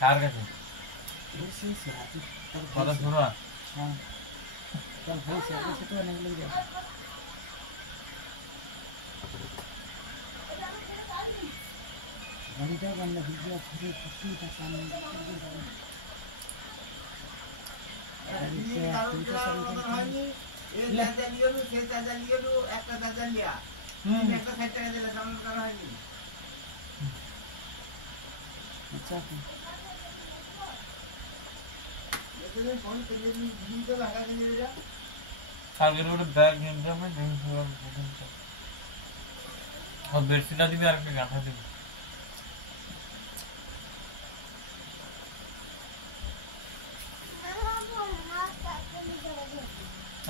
কার কাছে সেই সেরাটি কথা শুনো না হ্যাঁ তার ভাই সেটা সেটা অনেক লোক যায় গাড়িটা বন্ধ হয়ে গিয়ে ফিরে ফিরে টাকা নেই अच्छा কালকে একটা ব্যাগ কিনতে হবে আর বেডশিটটা দিবি আর একটা গাঁথা দিবি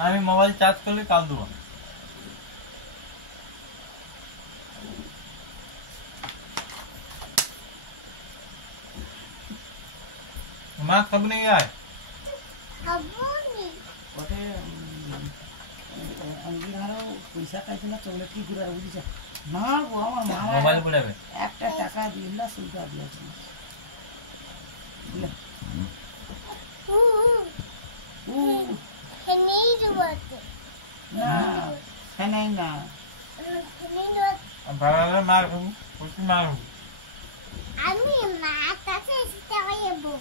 আমি মোবাইল চার্জ করলে কাল দেবো মা কब नहीं आए ওতে অঙ্গিহারও পয়সা পাইছিলা চকলেট কি ঘুরে বুঝিস না গো আমার মামা মোবাইল পড়াবে একটা টাকা দিলা সুলটা দিয়েছে না হ্যাঁ না বাবা মার খাবো প্রচুর মার খাবো আমি মার কাছে এসে যাবো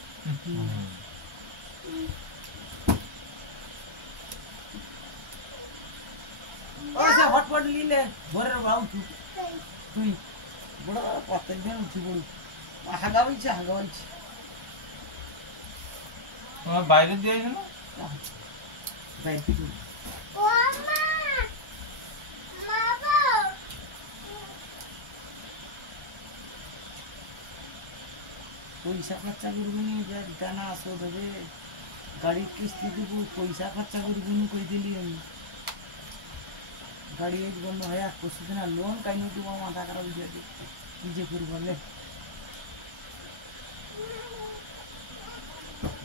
ওসে হটপট লিলে ঘরের বাউ তুই বড় পতেন দিন উঠি বল হাগাইছে তোমার বাইরে দিয়েছে না বাইরে ও মা বাবা পয়সা খরচা করবি দানা আসো দেবে গাড়ির কিস্তি দিব পয়সা খরচা করবি কই দিলি আমি গাড়ি এক বন্ধ হয় আর পশু না লোন কাইনি দিব মাথা খারাপ দিয়ে দি কি যে করব বলে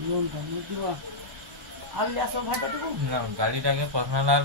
লোন কাইনি দিব আল্লাহ সব ভাটা দিব না গাড়িটাকে পার্সোনাল আর